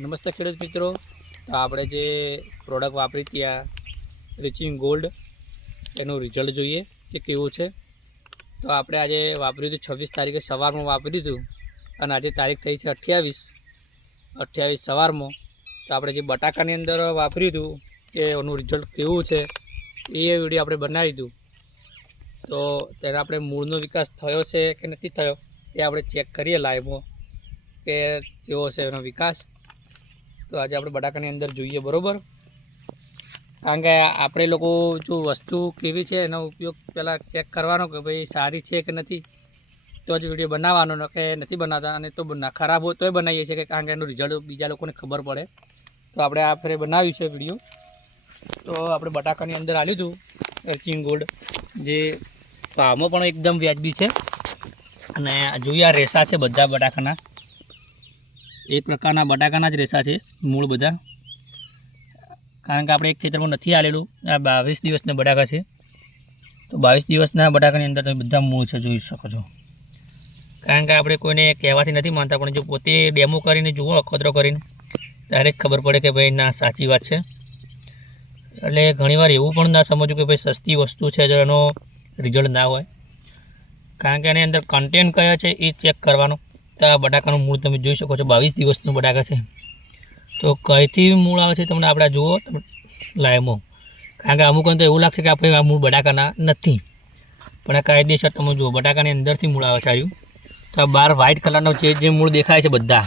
નમસ્તે ખેડૂત મિત્રો. તો આપણે જે પ્રોડક્ટ વાપરી ત્યાં રિચિંગ ગોલ્ડ એનું રિઝલ્ટ જોઈએ કે કેવું છે. તો આપણે આજે વાપર્યું હતું છવ્વીસ તારીખે સવારમાં વાપર્યું હતું અને આજે તારીખ થઈ છે અઠ્યાવીસ. અઠ્યાવીસ સવારમાં. તો આપણે જે બટાકાની અંદર વાપર્યું હતું કે એનું રિઝલ્ટ કેવું છે, એ વીડિયો આપણે બનાવી હતું. તો તેના આપણે મૂળનો વિકાસ થયો છે કે નથી થયો, એ આપણે ચેક કરીએ લાઈવમાં કે કેવો છે એનો વિકાસ. તો આજે આપણે બટાકાની અંદર જોઈએ, બરાબર? કારણ કે આપણે લોકો જો વસ્તુ કેવી છે એનો ઉપયોગ પહેલાં ચેક કરવાનો કે ભાઈ સારી છે કે નથી, તો જ વીડિયો બનાવવાનો કે નથી બનાવતા અને તો ખરાબ હોય તોય બનાવીએ છીએ કે કારણ કે એનું રિઝલ્ટ બીજા લોકોને ખબર પડે. તો આપણે આ ફરે બનાવ્યું છે વીડિયો તો આપણે બટાકાની અંદર આ લીધું એર્ચિંગ ગોલ્ડ, જે ભાવમાં પણ એકદમ વ્યાજબી છે. અને જોઈએ આ રેસા છે બધા બટાકાના. એક પ્રકારના બટાકાના જ રેસા છે, મૂળ બધા. કારણ કે આપણે એક ખેતરમાં નથી આલેલું, આ બાવીસ દિવસના બટાકા છે. તો બાવીસ દિવસના બટાકાની અંદર તમે બધા મૂળ છે, જોઈ શકો છો. કારણ કે આપણે કોઈને કહેવાથી નથી માનતા, પણ જો પોતે ડેમો કરીને જુઓ, અખતરો કરીને, ત્યારે ખબર પડે કે ભાઈ ના, સાચી વાત છે. એટલે ઘણીવાર એવું પણ ના સમજવું કે ભાઈ સસ્તી વસ્તુ છે, જો એનો રિઝલ્ટ ના હોય. કારણ કે એની અંદર કન્ટેન્ટ કયા છે, એ ચેક કરવાનો. તો આ બટાકાનું મૂળ તમે જોઈ શકો છો, બાવીસ દિવસનું બટાકા છે. તો કઈથી મૂળ આવે છે તમને આપણે જુઓ, તમે કારણ કે અમુક તો એવું લાગશે કે આપણે આ મૂળ બટાકાના નથી. પણ આ કાયદેસર તમે જુઓ, બટાકાની અંદરથી મૂળ આવે છે આવ્યું તો આ બહાર વ્હાઇટ કલરનો જે જે મૂળ દેખાય છે બધા.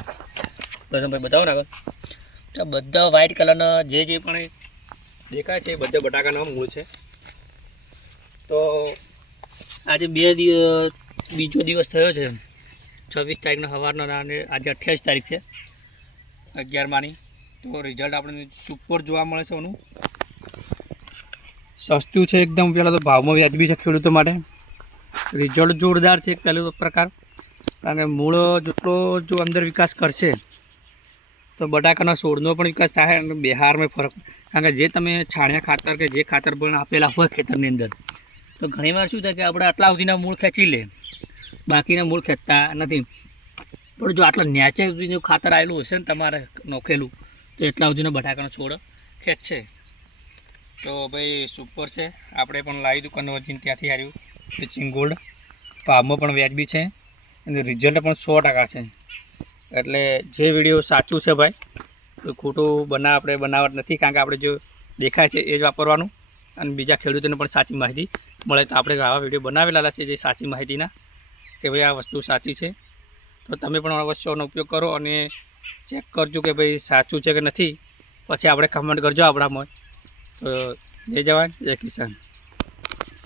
ભાઈ બતાવો ને આગળ. તો બધા વ્હાઇટ કલરના જે જે પણ દેખાય છે એ બધા બટાકાના મૂળ છે. તો આજે બે દિવસ બીજો દિવસ થયો છે. છવ્વીસ તારીખના સવારનો અને આજે અઠ્યાવીસ તારીખ છે, અગિયારમાની. તો રિઝલ્ટ આપણને સુપર જોવા મળે છે એનું સસ્તું છે એકદમ પહેલાં તો ભાવમાં વ્યાજબી છે ખેડૂતો માટે. રિઝલ્ટ જોરદાર છે પહેલો પ્રકાર. કારણ કે મૂળ જેટલો જો અંદર વિકાસ કરશે, તો બટાકાના છોડનો પણ વિકાસ થાય અને બિહારમાં ફરક. કારણ કે જે તમે છાણિયા ખાતર કે જે ખાતર પણ આપેલા હોય ખેતરની અંદર, તો ઘણીવાર શું થાય કે આપણે આટલા સુધીના મૂળ ખેંચી લે. બાકીના મૂળ ખેંચતા નથી. પણ જો આટલા નેચે સુધીનું ખાતર આવેલું હશે ને તમારે નોખેલું, તો એટલા સુધીનો બટાકાનો છોડ ખેંચશે. તો ભાઈ સુપર છે. આપણે પણ લાવી દઉં કન્વર્જિન ત્યાંથી આવ્યું રિચિંગ ગોલ્ડ ભાવમાં પણ વ્યાજબી છે. અને રિઝલ્ટ પણ સો ટકા છે. એટલે જે વીડિયો સાચું છે ભાઈ, તો ખોટું બના આપણે બનાવટ નથી, કારણ કે આપણે જો દેખાય છે એ જ વાપરવાનું. અને બીજા ખેડૂતોને પણ સાચી માહિતી મળે તો આપણે આવા વીડિયો બનાવેલા છે જે સાચી માહિતીના. કે ભાઈ આ વસ્તુ સાચી છે? તો તમે પણ અવશ્યનો ઉપયોગ કરો અને ચેક કરજો કે ભાઈ સાચું છે કે નથી. પછી આપણે કમેન્ટ કરજો આપણામાં. તો જય જવાન, જય કિસાન.